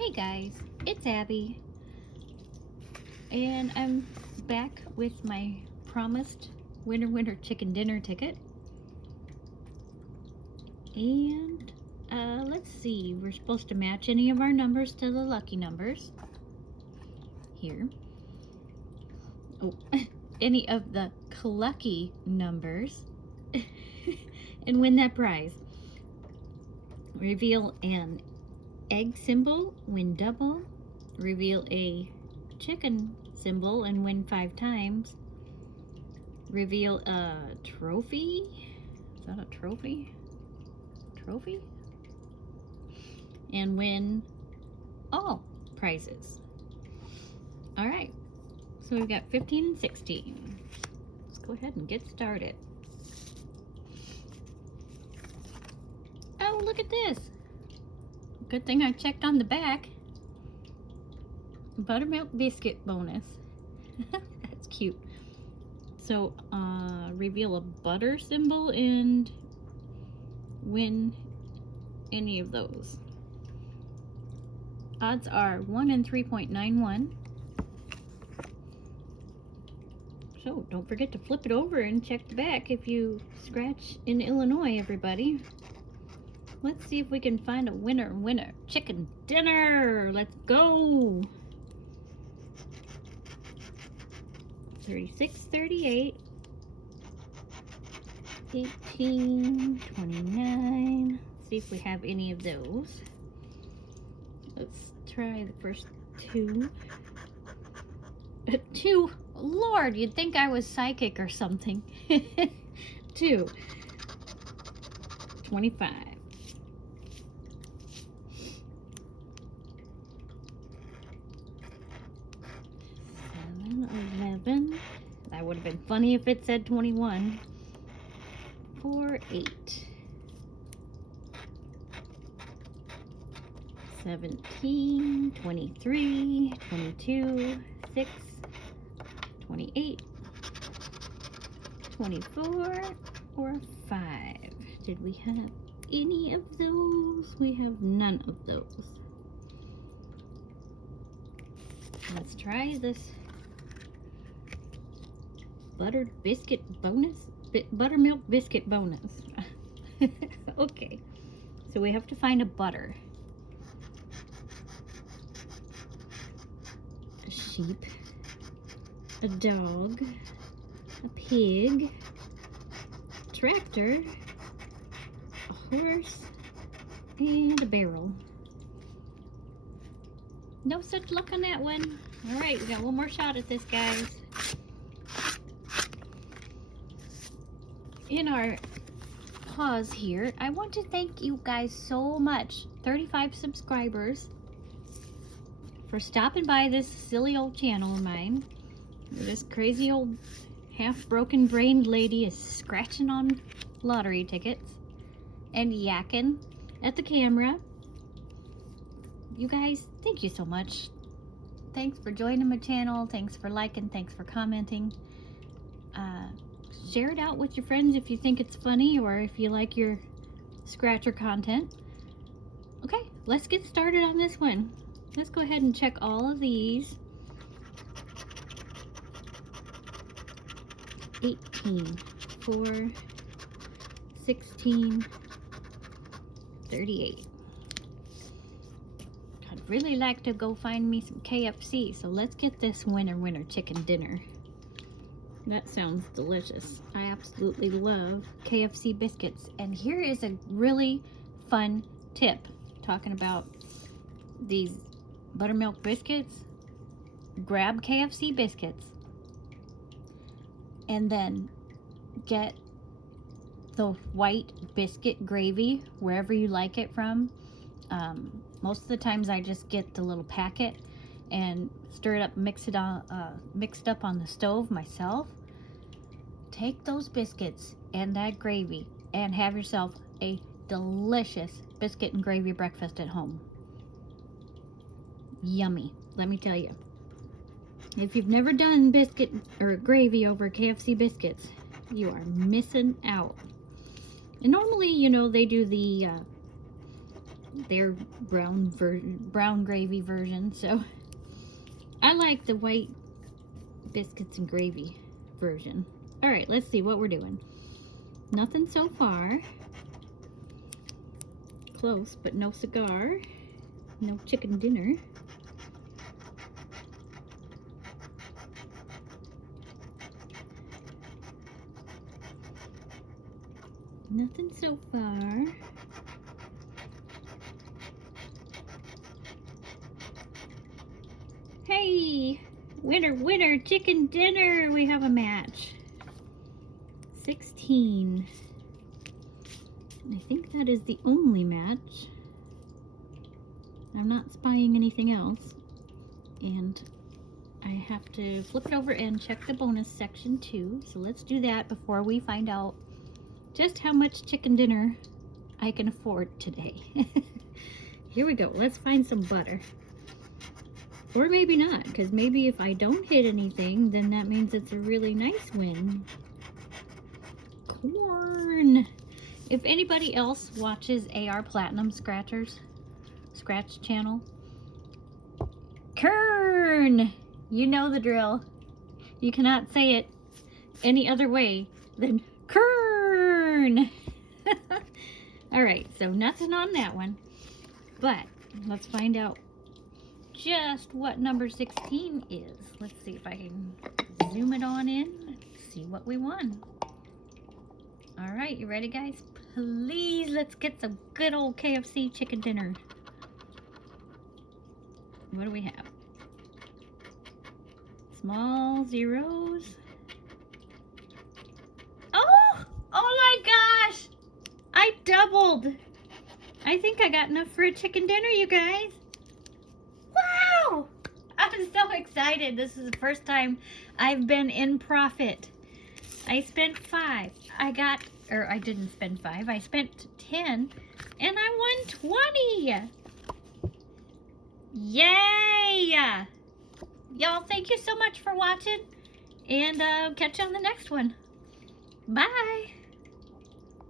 Hey guys, it's Abby, and I'm back with my promised winter chicken dinner ticket. And let's see, we're supposed to match any of our numbers to the lucky numbers here. Oh, any of the clucky numbers and win that prize. Reveal an egg symbol, win double. Reveal a chicken symbol and win 5 times. Reveal a trophy. Is that a trophy? Trophy? And win all prizes. Alright, so we've got 15 and 16. Let's go ahead and get started. Oh, look at this. Good thing I checked on the back. Buttermilk biscuit bonus. That's cute. So, reveal a butter symbol and win any of those. Odds are 1 in 3.91. So, don't forget to flip it over and check the back if you scratch in Illinois, everybody. Let's see if we can find a winner chicken dinner. Let's go. 36, 38, 18, 29. See if we have any of those. Let's try the first 2. 2. Lord, you'd think I was psychic or something. 2. 25. 11. That would have been funny if it said 21. 4, 8. 17, 23, 22, 6, 28, 24, or 5. Did we have any of those? We have none of those. Let's try this buttered biscuit bonus, buttermilk biscuit bonus. Okay, so we have to find a butter. A sheep, a dog, a pig, a tractor, a horse, and a barrel. No such luck on that one. All right, we got one more shot at this, guys. In our pause here, I want to thank you guys so much, 35 subscribers, for stopping by this silly old channel of mine. This crazy old half-broken brained lady is scratching on lottery tickets and yakking at the camera. You guys, thank you so much. Thanks for joining my channel. Thanks for liking. Thanks for commenting. Share it out with your friends if you think it's funny or if you like your scratcher content. Okay, let's get started on this one. Let's go ahead and check all of these. 18, 4, 16, 38. I'd really like to go find me some KFC, so let's get this winter chicken dinner. That sounds delicious. I absolutely love KFC biscuits. And here is a really fun tip talking about these buttermilk biscuits. Grab KFC biscuits and then get the white biscuit gravy wherever you like it from. Most of the times I just get the little packet and stir it up, mix it up on the stove myself. Take those biscuits and that gravy and have yourself a delicious biscuit and gravy breakfast at home. Yummy, let me tell you. If you've never done biscuit or gravy over KFC biscuits, you are missing out. And normally, you know, they do the their brown gravy version. So I like the white biscuits and gravy version. All right, let's see what we're doing. Nothing so far. Close, but no cigar. No chicken dinner. Nothing so far. Hey, winner, winner, chicken dinner. We have a match. 16. I think that is the only match. I'm not spying anything else. And I have to flip it over and check the bonus section too. So let's do that before we find out just how much chicken dinner I can afford today. Here we go. Let's find some butter. Or maybe not, because maybe if I don't hit anything, then that means it's a really nice win. Corn. If anybody else watches AR Platinum Scratch channel, Kern, you know the drill. You cannot say it any other way than Kern. All right, so nothing on that one, but let's find out just what number 16 is. Let's see if I can zoom it on in. Let's see what we won. All right, you ready, guys? Please, let's get some good old KFC chicken dinner. What do we have? Small zeros. Oh my gosh! I doubled. I think I got enough for a chicken dinner, you guys. Wow! I'm so excited. This is the first time I've been in profit. I spent 5. I didn't spend 5. I spent 10 and I won 20. Yay! Y'all, thank you so much for watching, and catch you on the next one. Bye!